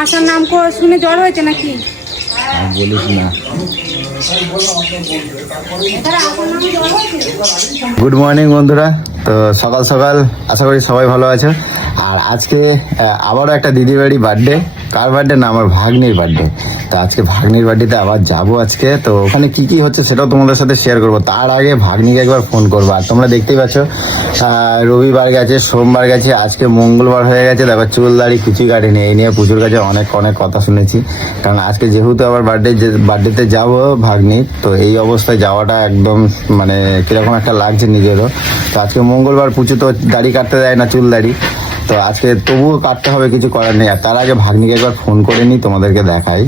আসার নাম করে শুনে জ্বর হয়েছে নাকি? বলিস না। গুড মর্নিং বন্ধুরা। তো সকাল সকাল আশা করি সবাই ভালো আছে। আর আজকে আবারও একটা দিদি বাড়ি বার্থডে কার বার্থডে না, আমার ভাগ্নির বার্থডে তো আজকে ভাগ্নির বার্থডেতে আবার যাব আজকে। তো ওখানে কি কি হচ্ছে সেটাও তোমাদের সাথে শেয়ার করব। তার আগে ভাগ্নিকে একবার ফোন করব। আর তোমরা দেখতেই পাচ্ছ রবিবার গেছে, সোমবার গেছে, আজকে মঙ্গলবার হয়ে গেছে। তারপর চুল, দাড়ি কুচি কাটেনি। এই নিয়ে পুজোর কাছে অনেক অনেক কথা শুনেছি। কারণ আজকে যেহেতু আবার বার্থডে বার্থডেতে যাব ভাগ্নি তো এই অবস্থায় যাওয়াটা একদম মানে কীরকম একটা লাগছে নিজেরও। তো আজকে মঙ্গলবার পুজো তো দাড়ি কাটতে দেয় না চুল দাড়ি। তো আজকে তবুও কাটতে হবে কিছু করার নেই। আর তার আগে ভাগ্নিকে একবার ফোন করে নিই তোমাদেরকে দেখাই।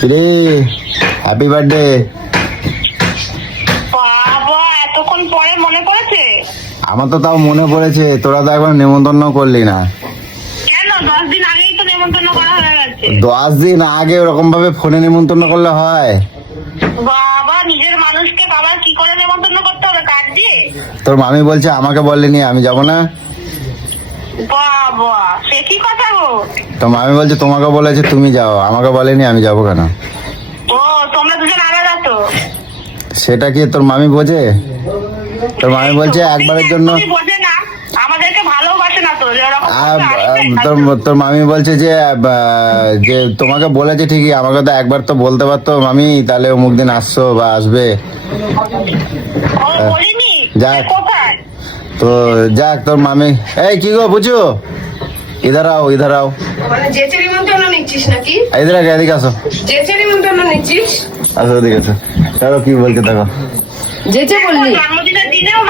কিরে হ্যাপি বার্থডে বাবা এতক্ষণ পরে মনে পড়েছে? আমার তো তাও মনে পড়েছে তোরা তো একবার নেমন্তন্ন করলি না। কেন? দশ দিন আগেই তো নেমন্তন্ন করা হয়ে গেছে। দশ দিন আগে ওরকম ভাবে ফোনে নেমন্তন্ন করলে হয়। বাবা নিজের মানুষকে বাবা কি করে নেমন্তন্ন করতে হবে কার্ড দিয়ে? তোর মামি বলছে আমাকে বললিনি আমি যাব না। বাবা সে কি কথা গো? তো মামি বলছে তোমাকে বলেছে তুমি যাও আমাকে বলেনি আমি যাব কেন? ও তোমরা দুজন আলাদা তো? সেটা কি তোর মামি বোঝে? তোর মামি বলছে একবারের জন্য তোর তোর মামি বলছে যে যে তোমাকে বলেছে ঠিকই আমাকে তো একবার তো বলতে পারতো মামি তাহলে অমুক দিন আসছো বা আসবে। যাক। তো যাক তোর মামি। এই কি গো বুঝো? ইধার আও ইধার আও এদিকে আসো। নিমন্ত্রণ নিচ্ছিস? আসো এদিকে আসো। চলো কি বলতে দেখো। বললি।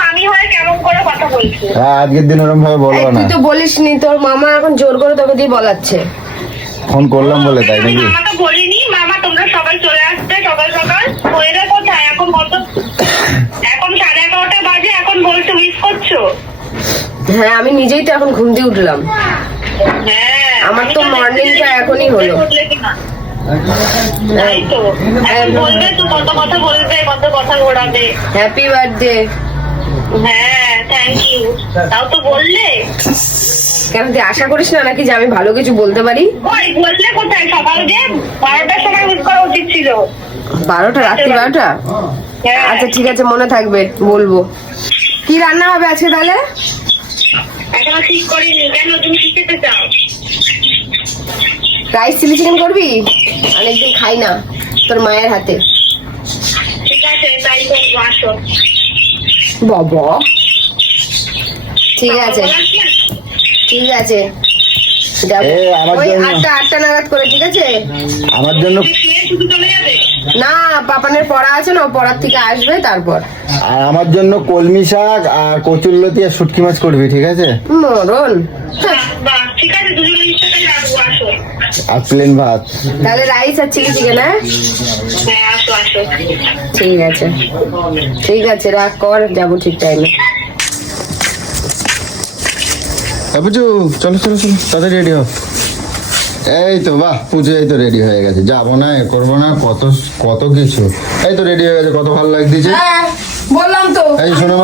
মামি হয়ে কেমন করে কথা বলছে। আজকের দিন ওরকম ভাবে বলব না। তুই তো বলিস নি তোর মামা এখন জোর করে তোকে দিয়ে বলাচ্ছে। ফোন করলাম বলে তাই নাকি? মামা তো বলিনি। মামা তোমরা সবাই চলে আসবে সকাল সকাল। কোথায়? এখন কত? এখন সাড়ে এগারোটা বাজে এখন বলছো মিস করছ? হ্যাঁ আমি নিজেই তো এখন ঘুম দিয়ে উঠলাম। হ্যাঁ আমার তো আমি morning টা দেখছি এখনই হলো। তাই তো বলবে তো কত কথা বলবে কত কথা ঘোরাবে। হ্যাপি বার্থডে হ্যাঁ থ্যাংক ইউ তাও তো বললে। কেন তুই আশা করিস না নাকি যে আমি ভালো কিছু বলতে পারি? বললে কোথায়? সকাল যে বারোটার সময় উইশ করা উচিত ছিল। বারোটা রাত্রি বারোটা? হ্যাঁ। আচ্ছা ঠিক আছে মনে থাকবে বলব। কি রান্না হবে আজকে তাহলে? এখনও ঠিক করিনি। কেন তুমি কি খেতে চাও? রাইস চিলি চিকেন করবি? অনেকদিন খাই না তোর মায়ের হাতে। ঠিক আছে তাই করব আসো। বাবা। ঠিক আছে? ঠিক আছে। আমার জন্য- আটটা আটটা নাগাদ করে ঠিক আছে? আমার জন্য তুমি খেয়ে শুধু চলে যাবে? না পাপানের পড়া আছে না পড়ার থেকে আসবে তারপর। আর আমার জন্য কলমি শাক আর কচুরলতি আর শুটকি মাছ করবি ঠিক আছে? মরণ। ঠিক আছে আর প্লেন ভাত। তাহলে রাইস আর চিলি চিকেন হ্যাঁ? ঠিক আছে। ঠিক আছে রাখ কর যাব ঠিক টাইমে বুঝু চলো চলো চলো তাদের রেডি হও। এই তো বাহ পুজো এই তো রেডি হয়ে গেছে। যাব না এ করব না কত কত কিছু। এই তো রেডি হয়ে গেছে কত ভালো লাগতেছে হ্যাঁ বললাম তো এই শোনো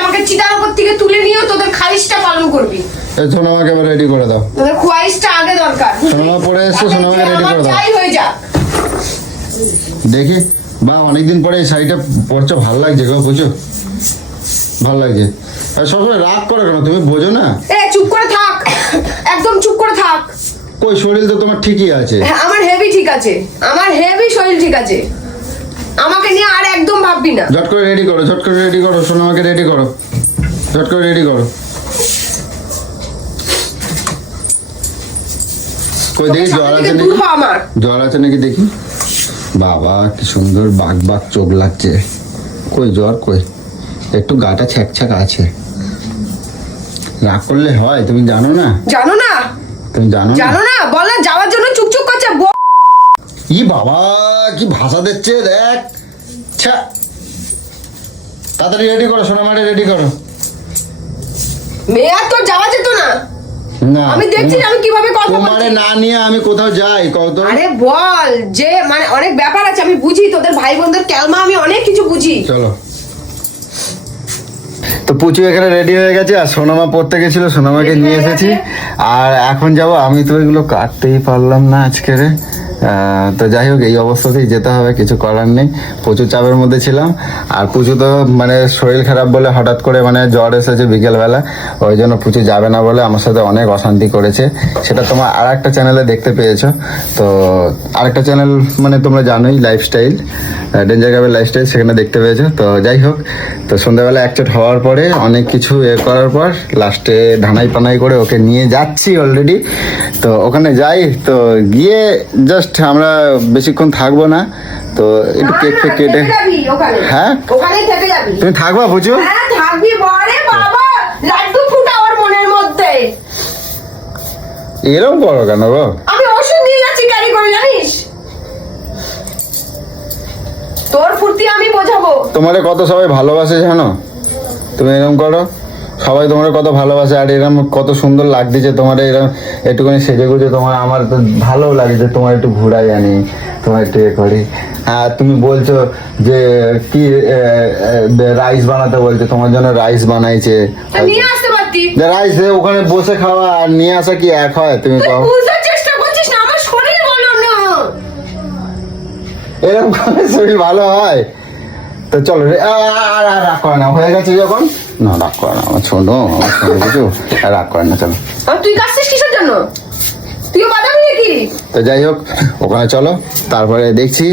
আমাকে চিতার উপর থেকে তুলে নিও তোদের খাইশটা পালন করবি। এই সোনামাকে এবার রেডি করে দাও। তোদের খোয়াইশটা আগে দরকার। সোনামা পরে এসছে সোনামাকে রেডি করে দাও। যাই হয়ে যাক দেখি বা অনেকদিন পরে এই শাড়িটা পরছো ভালো লাগছে গো বুঝো ভালো লাগছে। সবসময় রাগ করে কেন? তুমি বোঝো না। এ চুপ করে থাক। একদম চুপ করে থাক। কই শরীর তো তোমার ঠিকই আছে। হ্যাঁ, আমার হেভি ঠিক আছে। আমার হেভি শরীর ঠিক আছে। আমাকে নিয়ে আর একদম ভাববি না। ঝট করে রেডি করো ঝট করে রেডি করো সোনামাকে রেডি করো। ঝট করে রেডি করো। কই দেখি জ্বর আছে নাকি? জ্বর আছে নাকি দেখি? বাবা কি সুন্দর বাঘ বাঘ চোখ লাগছে। কই জ্বর কই? একটু গাটা ছ্যাক আছে। রাগ করলে হয় তুমি জানো না? জানো না? তুমি জানো না? জানো না? বল যাওয়ার জন্য চুপচুপ করছে ই বাবা কি ভাষা দিচ্ছে দেখ। ছ্যা। তাড়াতাড়ি রেডি করো সোনামাটা রেডি করো। মেয়ে আর তোর যাওয়া যেত না। না। আমি দেখছি যে আমি কীভাবে কথা বলছি। না নিয়ে আমি কোথাও যাই কত আরে বল যে মানে অনেক ব্যাপার আছে আমি বুঝি তোদের ভাই বোনদের ক্যালমা আমি অনেক কিছু বুঝি। চলো। তো পুচু এখানে রেডি হয়ে গেছে আর সোনামা পড়তে গেছিল সোনামাকে নিয়ে এসেছি। আর এখন যাব আমি তো এগুলো কাটতেই পারলাম না আজকে রে। তো যাই হোক, এই অবস্থাতেই যেতে হবে, কিছু করার নেই। প্রচুর চাপের মধ্যে ছিলাম। আর প্রচুর তো মানে শরীর খারাপ বলে হঠাৎ করে মানে জ্বর এসেছে বিকেলবেলা। ওই জন্য প্রচুর যাবে না বলে আমার সাথে অনেক অশান্তি করেছে। সেটা তোমার আর একটা চ্যানেলে দেখতে পেয়েছ। তো আরেকটা চ্যানেল মানে তোমরা জানোই লাইফস্টাইল ডেঞ্জার গাবের লাইফস্টাইল সেখানে দেখতে পেয়েছ। তো যাই হোক তো সন্ধ্যাবেলা একচেট হওয়ার পরে অনেক কিছু এ করার পর লাস্টে ধানাই পানাই করে ওকে নিয়ে যাচ্ছি অলরেডি তো ওখানে যাই তো গিয়ে জাস্ট আমরা বেশিক্ষণ থাকব না। তো একটু কেক ফেক কেটে হ্যাঁ? তুমি থাকবা বুঝো? হ্যাঁ এরকম করো কেন গো? তোর ফুর্তি আমি বোঝাবো। তোমারে কত সবাই ভালোবাসে জানো? তুমি এরকম করো। সবাই তোমার কত ভালোবাসে আর এরকম কত সুন্দর লাগতেছে তোমার এরকম একটুখানি সেজে গুজে তোমার আমার তো ভালো লাগে যে তোমার একটু ঘুরাই জানি তোমার একটু এ করি। আর তুমি বলছো যে কি রাইস বানাতে বলছো তোমার জন্য রাইস বানাইছে। রাইস ওখানে বসে খাওয়া আর নিয়ে আসা কি এক হয়? তুমি কও। এরকম করে শরীর ভালো হয়। তো চলো রে আর আর রাগ করে না হয়ে গেছে যখন? না রাগ করে না আমার ছোট আমার ছোট কিছু রাগ করে না চলো। তুই কাজছিস কিসের জন্য? তুইও বাদামি নাকি? তো যাই হোক ওখানে চলো তারপরে দেখছি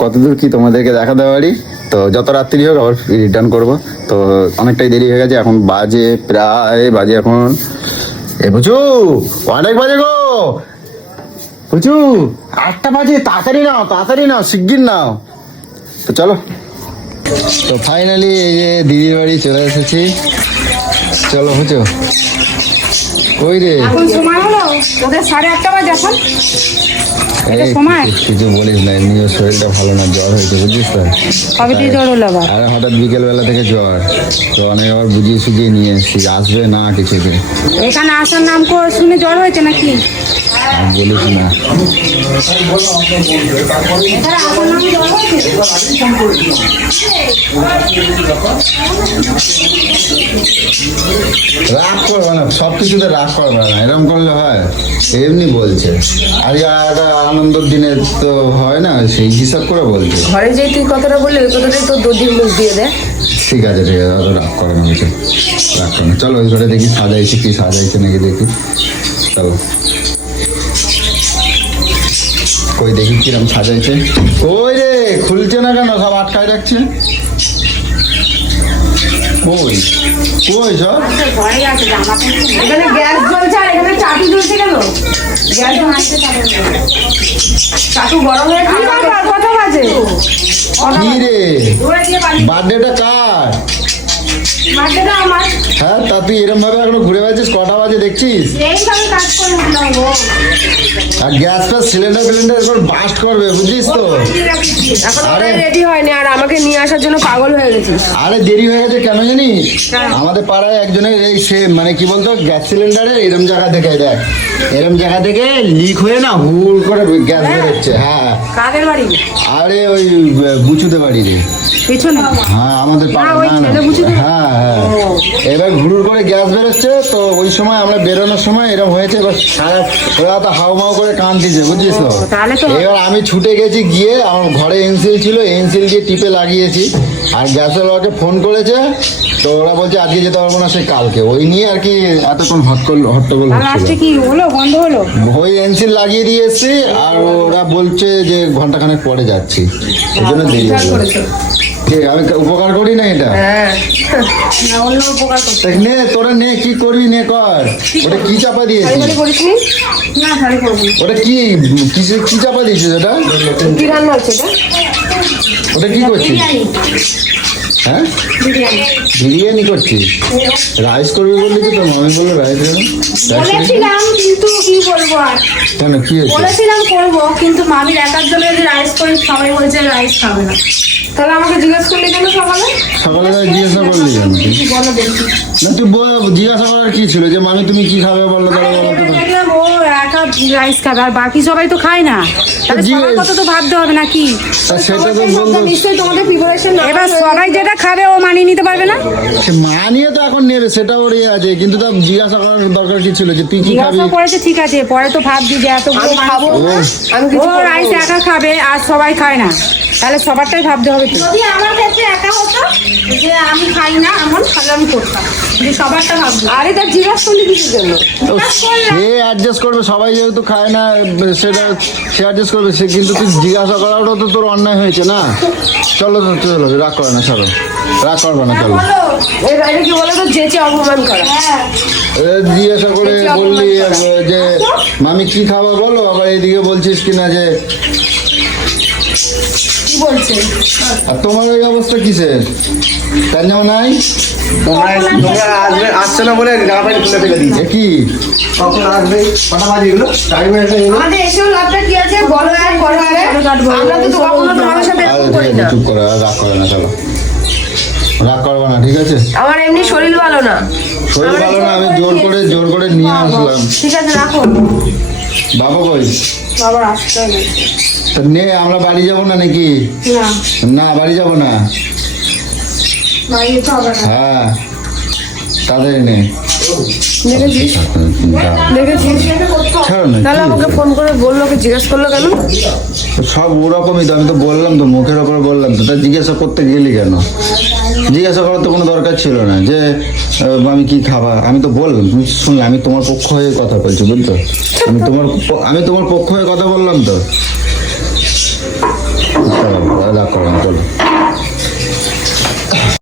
কতদূর কি তোমাদেরকে দেখাতে পারি। তো যত রাত্রি হোক আবার রিটার্ন করব। তো অনেকটাই দেরি হয়ে গেছে এখন বাজে প্রায় বাজে এখন এ বুঝু অনেক বাজে গো। বুঝু আটটা বাজে, তাড়াতাড়ি নাও তাড়াতাড়ি নাও, শিগগির নাও। তো চলো। তো ফাইনালি এই যে দিদির বাড়ি চলে এসেছি। চলো বুঝো ওই রে? এখন সময় হলো? ওদের সাড়ে আটটা বাজে এখন। এটা সময়? কিছু- বলিস না এমনিও শরীরটা ভালো না জ্বর হয়েছে বুঝিস তো? কবে জ্বর হলো আবার। আর হঠাৎ বিকেল বেলা থেকে জ্বর। তো অনেক আবার বুঝিয়ে সুঝিয়ে নিয়ে এসছি আসবে না কিছুতে। এখানে আসার নাম করে শুনে জ্বর হয়েছে নাকি? বলিস রাগ করবে না সব কিছুতে রাগ করবে না এরকম করলে হয়। এমনি বলছে। আর একটা আনন্দের দিনে তো হয় না সেই হিসাব করে বলছে। ঘরে যে তুই কথাটা বললি ওই কথাটাই তোর দধির মুখ দিয়ে দে। ঠিক আছে ঠিক আছে অত রাগ করে না রাগ করে না। চলো ওই ঘরে দেখি সাজাইছে কি সাজাইছে নাকি দেখি। চলো। কই দেখি কিরম সাজাইছে। ওই রে খুলছে না কেন সব আটকায় রাখছে? কই কই সব এখানে গ্যাস জ্বলছে আর এখানে চাটু জ্বলছে কেন? গ্যাস জ্বলছে চাটু। গরম হয়ে কি খাওয়া ব্যাপার? কত বাজে। বার্থডেটা কার? হ্যাঁ তা তুই এরম ভাবে এখনও ঘুরে বেড়াচ্ছিস? কটা বাজে দেখছিস? আর গ্যাস ফ্যাস সিলিন্ডার ফিলিন্ডার এসব বাস্ট করবে বুঝছিস তো? এখন আরে। রেডি হয়নি আর আমাকে নিয়ে আসার জন্য পাগল হয়ে গেছিস আরে দেরি হয়ে গেছে কেন জানিস? আমাদের পাড়ায় একজনের এই সে মানে কি বলতো গ্যাস সিলিন্ডারে এরম জায়গা থেকে দেখ এরম জায়গা থেকে লিক হয়ে না হুল করে গ্যাস বেরোচ্ছে হ্যাঁ। কাদের বাড়ি? আরে ওই বুচুতে বাড়ি রে। পিছনে? হ্যাঁ আমাদের পাড়া না? হ্যাঁ। হ্যাঁ। এবার ঘুরুর করে গ্যাস বেরোচ্ছে তো ওই সময় আমরা বেরোনোর সময় এরকম হয়েছে এবার সারা ওরা তো হাউ মাউ করে কান দিয়েছে বুঝছিস তো? তো- এবার আমি ছুটে গেছি গিয়ে আমার ঘরে এনসিল ছিল এনসিল দিয়ে টিপে লাগিয়েছি আর গ্যাসের ওকে ফোন করেছে তো ওরা বলছে আজকে যেতে পারব না সে কালকে। ওই নিয়ে আর কি এতক্ষণ হট্টগোল হট্টগোল লাস্টে কি? হলো? বন্ধ হলো? ওই এনসিল লাগিয়ে দিয়ে এসছি আর ওরা বলছে যে ঘন্টাখানেক পরে যাচ্ছি। ওই জন্য দেরি হলো আমি উপকার করি না এটা? হ্যাঁ। না তোরা নে কি করবি নে কর। ওটা কি চাপা দিয়েছিস। ওটা কি কিসে কি চাপা দিয়েছিস ওটা? ওটা কি করছিস? হ্যাঁ? বিরিয়ানি করছিস? রাইস করবি বললি তো মামি বলল রাইস বলেছিলাম কিন্তু কি বলব আর? কেন কি হয়েছে? বলেছিলাম করব কিন্তু মামির একার জন্য যদি রাইস করি সবাই বলছে রাইস খাবে না। তাহলে আমাকে জিজ্ঞেস করলি কেন সকালে? সকালে জিজ্ঞাসা করলি কেন? তুই? না জিজ্ঞাসা করার কি ছিল? যে মামি তুমি কি খাবে? বলল তাহলে রাইস খাবে আর বাকি সবাই তো খায় না। তাহলে সবার কথা তো ভাবতে হবে নাকি সেটা তো নিশ্চয়ই তোমাকে প্রিপারেশন এবার সবাই যেটা খাবে ও মানিয়ে নিতে পারবে না? সে মানিয়ে তো এখন নেবে সেটা ওর ইয়ে আছে কিন্তু তা জিজ্ঞাসা করার দরকার কি ছিল যে তুই কি খাবি? করেছে ঠিক আছে পরে তো ভাববি যে এত আমি খাব আমি ও কিছু রাইস একা খাবে আর সবাই খায় না। তাহলে সবারটাই ভাবতে হবে যদি আমার ক্ষেত্রে একা হতো যে আমি খাই না এমন তাহলে আমি করতাম। যে সবারটা ভাববো আরে তার জিজ্ঞাসা করলি কিছুর জন্য? সে অ্যাডজাস্ট করবে সবাই যেহেতু খায় না সেটা সে অ্যাডজাস্ট করবে সে কিন্তু তুই জিজ্ঞাসা করাটা তো তোর অন্যায় হয়েছে না? চলো তো চলো রাগ করে না চলো রাগ করবে না চলো। এটা এটা কি বলে তো যেচে অপমান করা। এ, জিজ্ঞাসা করে বললি যে মামি কি খাবা বলো? আবার এদিকে বলছিস কিনা যে আর তোমার ওই অবস্থা কিসের? তার যেমন নাই? তোমরা তোমরা আসবে আসছে না বলে জামা প্যান্ট খুলে ফেলে দিয়েছে। কি? কখন আসবে কটা বাজে এগুলো টাইম এসে এগুলো আমাদের এসেও লাভটা কি আছে? বলো আর করো আরে। আমরা তো কখনো তোমাদের সাথে করি না। চুপ করে রাগ করে না চলো। রাগ করবে না ঠিক আছে? আমার এমনি শরীর ভালো না। শরীর ভালো না আমি জোর করে জোর করে নিয়ে আসলাম। ঠিক আছে রাখো। বাবা কই? আবার আসতে হবে নে আমরা বাড়ি যাব না নাকি? না। না বাড়ি যাব না। বাড়ি যেতে না। হ্যাঁ। তাদের নে। সব ওরকমই তো, আমি তো বললাম তো, মুখের ওপরে বললাম তো জিজ্ঞাসা করতে গেলি কেন? জিজ্ঞাসা করার তো কোনো দরকার ছিল না, যে আমি কি খাবা? আমি তো বললাম, তুমি শুনলে, আমি তোমার পক্ষ হয়ে কথা বলছি, বুঝতো? আমি তোমার আমি তোমার পক্ষ হয়ে কথা বললাম তো। রাগ চলো।